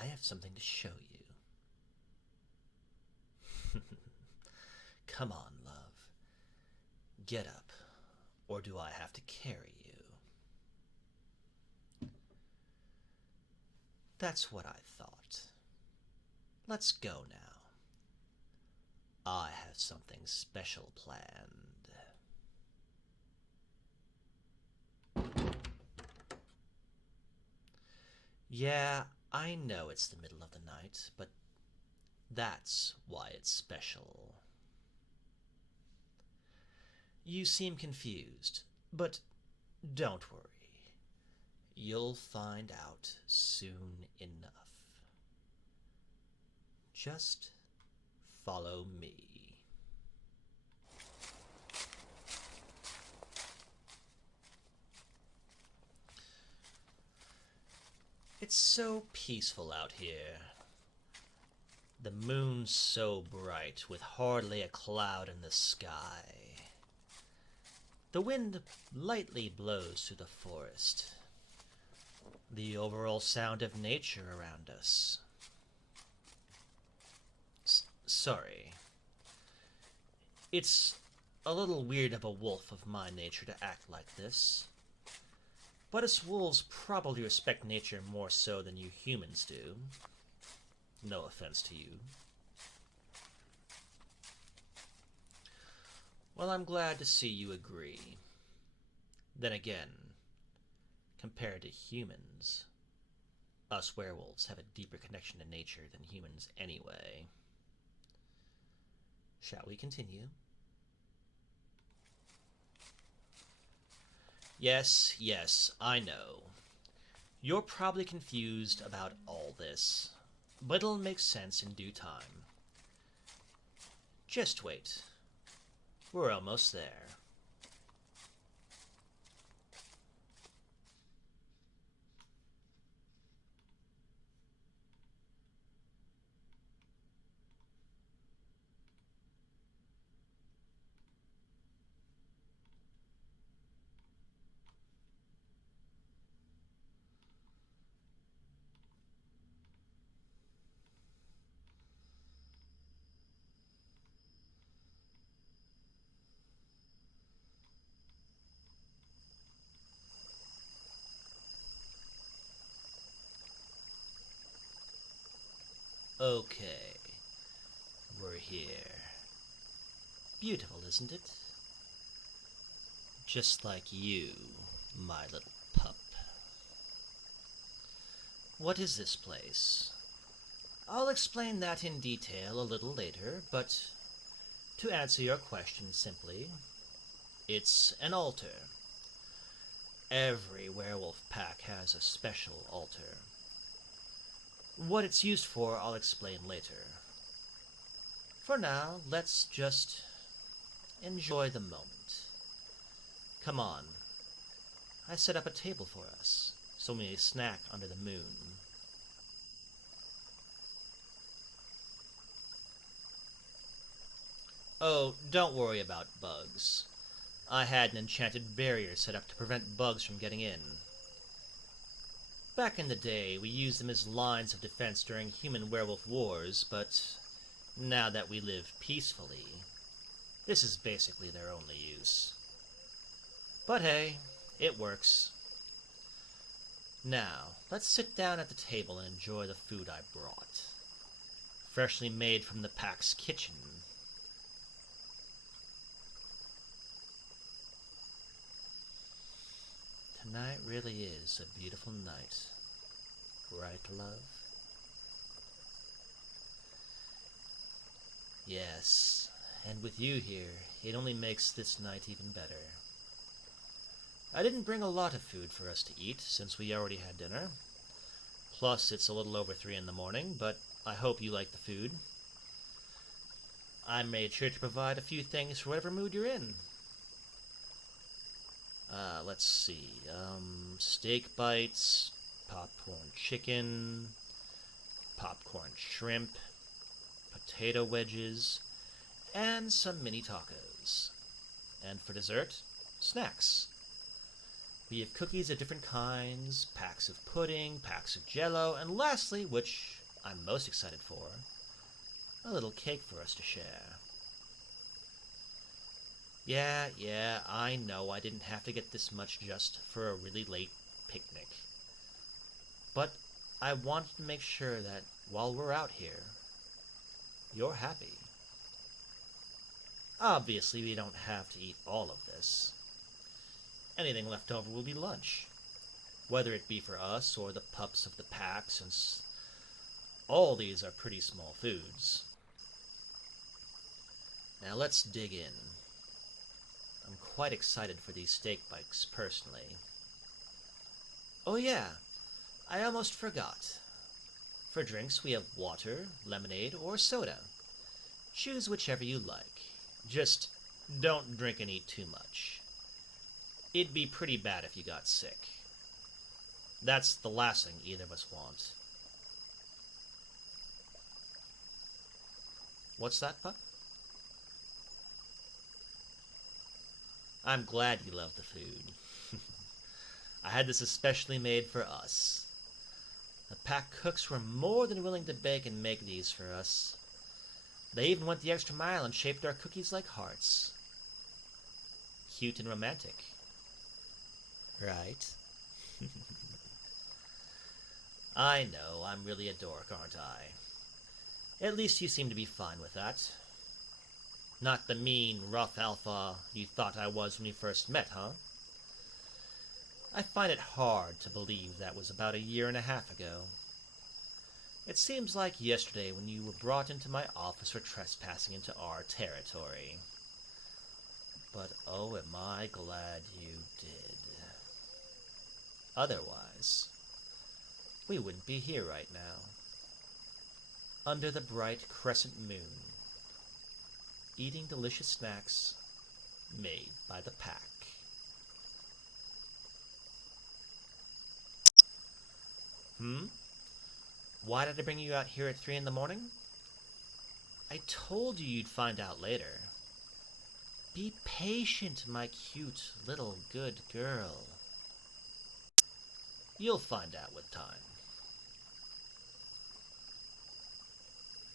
I have something to show you. Come on, love. Get up, or do I have to carry you? That's what I thought. Let's go now. I have something special planned. Yeah, I know it's the middle of the night, but that's why it's special. You seem confused, but don't worry. You'll find out soon enough. Just follow me. It's so peaceful out here. The moon's so bright, with hardly a cloud in the sky. The wind lightly blows through the forest. The overall sound of nature around us. Sorry. It's a little weird of a wolf of my nature to act like this. But us wolves probably respect nature more so than you humans do. No offense to you. Well, I'm glad to see you agree. Then again, compared to humans, us werewolves have a deeper connection to nature than humans anyway. Shall we continue? Yes, I know. You're probably confused about all this, but it'll make sense in due time. Just wait. We're almost there. Okay, we're here. Beautiful, isn't it? Just like you, my little pup. What is this place? I'll explain that in detail a little later, but to answer your question simply, it's an altar. Every werewolf pack has a special altar. What it's used for, I'll explain later. For now, let's just enjoy the moment. Come on. I set up a table for us, so we may snack under the moon. Oh, don't worry about bugs. I had an enchanted barrier set up to prevent bugs from getting in. Back in the day, we used them as lines of defense during human-werewolf wars, but now that we live peacefully, this is basically their only use. But hey, it works. Now, let's sit down at the table and enjoy the food I brought. Freshly made from the pack's kitchen. Tonight really is a beautiful night. Right, love? Yes, and with you here, it only makes this night even better. I didn't bring a lot of food for us to eat, since we already had dinner. Plus, it's a little over 3 in the morning, but I hope you like the food. I made sure to provide a few things for whatever mood you're in. Let's see. Steak bites, popcorn chicken, popcorn shrimp, potato wedges, and some mini tacos. And for dessert, snacks. We have cookies of different kinds, packs of pudding, packs of jello, and lastly, which I'm most excited for, a little cake for us to share. Yeah, I know I didn't have to get this much just for a really late picnic. But I wanted to make sure that while we're out here, you're happy. Obviously, we don't have to eat all of this. Anything left over will be lunch, whether it be for us or the pups of the pack, since all these are pretty small foods. Now let's dig in. I'm quite excited for these steak bites, personally. Oh yeah, I almost forgot. For drinks, we have water, lemonade, or soda. Choose whichever you like. Just don't drink and eat too much. It'd be pretty bad if you got sick. That's the last thing either of us want. What's that, pup? I'm glad you love the food. I had this especially made for us. The pack cooks were more than willing to bake and make these for us. They even went the extra mile and shaped our cookies like hearts. Cute and romantic. Right? I know, I'm really a dork, aren't I? At least you seem to be fine with that. Not the mean, rough alpha you thought I was when we first met, huh? I find it hard to believe that was about 1.5 years ago. It seems like yesterday when you were brought into my office for trespassing into our territory. But oh, am I glad you did. Otherwise, we wouldn't be here right now. Under the bright crescent moon, eating delicious snacks made by the pack. Why did I bring you out here at 3 in the morning? I told you you'd find out later. Be patient, my cute little good girl. You'll find out with time.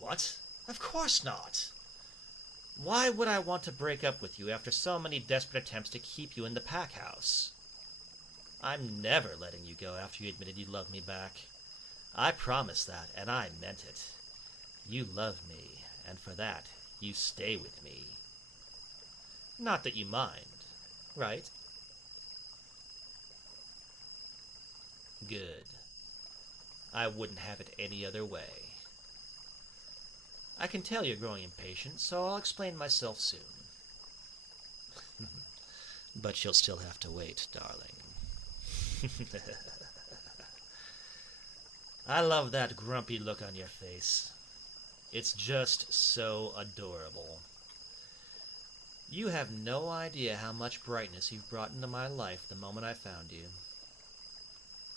What? Of course not! Why would I want to break up with you after so many desperate attempts to keep you in the pack house? I'm never letting you go after you admitted you loved me back. I promised that, and I meant it. You love me, and for that, you stay with me. Not that you mind, right? Good. I wouldn't have it any other way. I can tell you're growing impatient, so I'll explain myself soon. But you'll still have to wait, darling. I love that grumpy look on your face. It's just so adorable. You have no idea how much brightness you've brought into my life the moment I found you.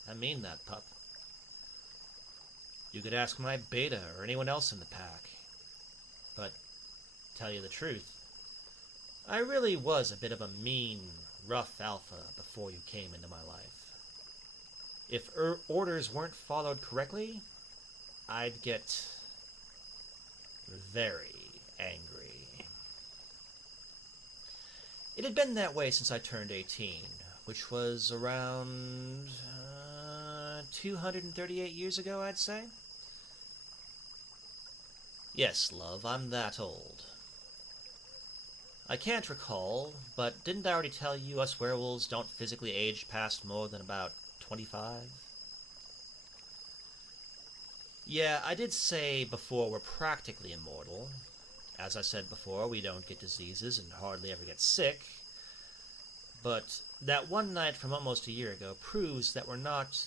I mean that, pup. You could ask my beta or anyone else in the pack. But, tell you the truth, I really was a bit of a mean, rough alpha before you came into my life. If orders weren't followed correctly, I'd get very angry. It had been that way since I turned 18, which was around 238 years ago, I'd say. Yes, love, I'm that old. I can't recall, but didn't I already tell you us werewolves don't physically age past more than about 25? Yeah, I did say before we're practically immortal. As I said before, we don't get diseases and hardly ever get sick. But that one night from almost 1 year ago proves that we're not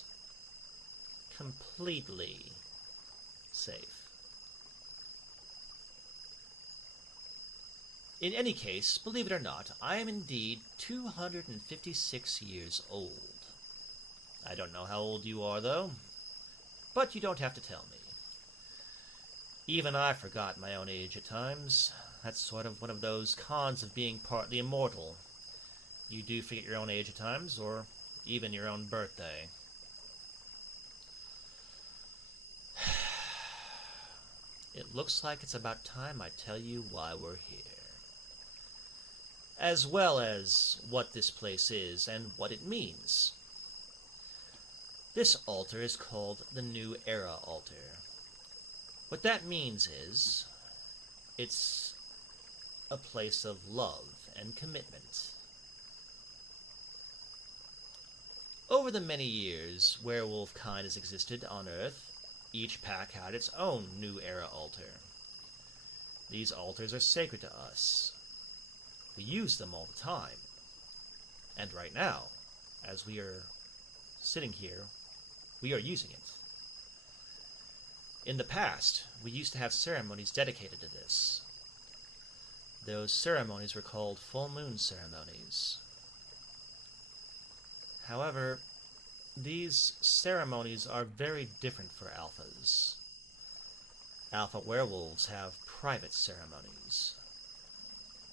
completely safe. In any case, believe it or not, I am indeed 256 years old. I don't know how old you are, though, but you don't have to tell me. Even I forgot my own age at times. That's sort of one of those cons of being partly immortal. You do forget your own age at times, or even your own birthday. It looks like it's about time I tell you why we're here, as well as what this place is and what it means. This altar is called the New Era Altar. What that means is, it's a place of love and commitment. Over the many years werewolf kind has existed on Earth, each pack had its own New Era altar. These altars are sacred to us. We use them all the time. And right now, as we are sitting here, we are using it. In the past, we used to have ceremonies dedicated to this. Those ceremonies were called full moon ceremonies. However, these ceremonies are very different for alphas. Alpha werewolves have private ceremonies.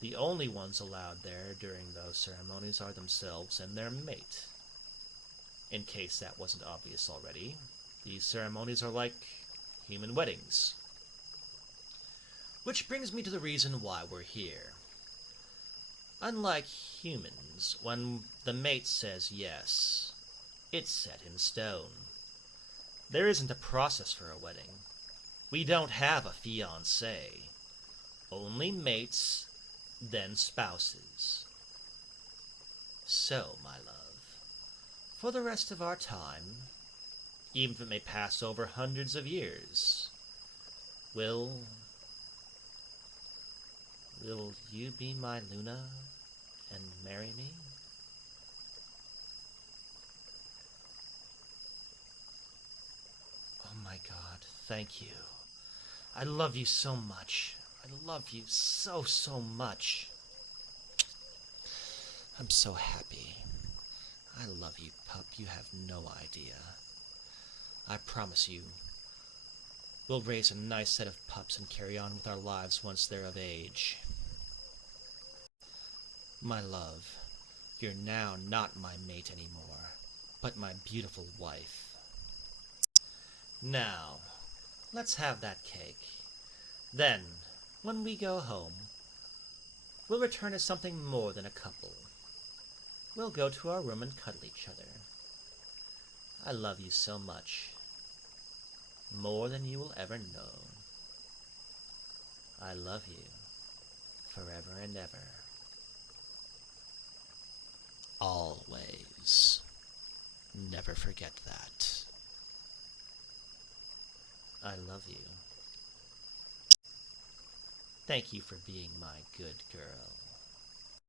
The only ones allowed there during those ceremonies are themselves and their mate. In case that wasn't obvious already, these ceremonies are like human weddings. Which brings me to the reason why we're here. Unlike humans, when the mate says yes, it's set in stone. There isn't a process for a wedding. We don't have a fiancé. Only mates, then spouses. So, my love, for the rest of our time, even if it may pass over hundreds of years, will you be my Luna and marry me? Oh my God, thank you. I love you so much. I love you so, so much. I'm so happy. I love you, pup. You have no idea. I promise you, we'll raise a nice set of pups and carry on with our lives once they're of age. My love, you're now not my mate anymore, but my beautiful wife. Now, let's have that cake. Then, when we go home, we'll return as something more than a couple. We'll go to our room and cuddle each other. I love you so much. More than you will ever know. I love you. Forever and ever. Always. Never forget that. I love you. Thank you for being my good girl.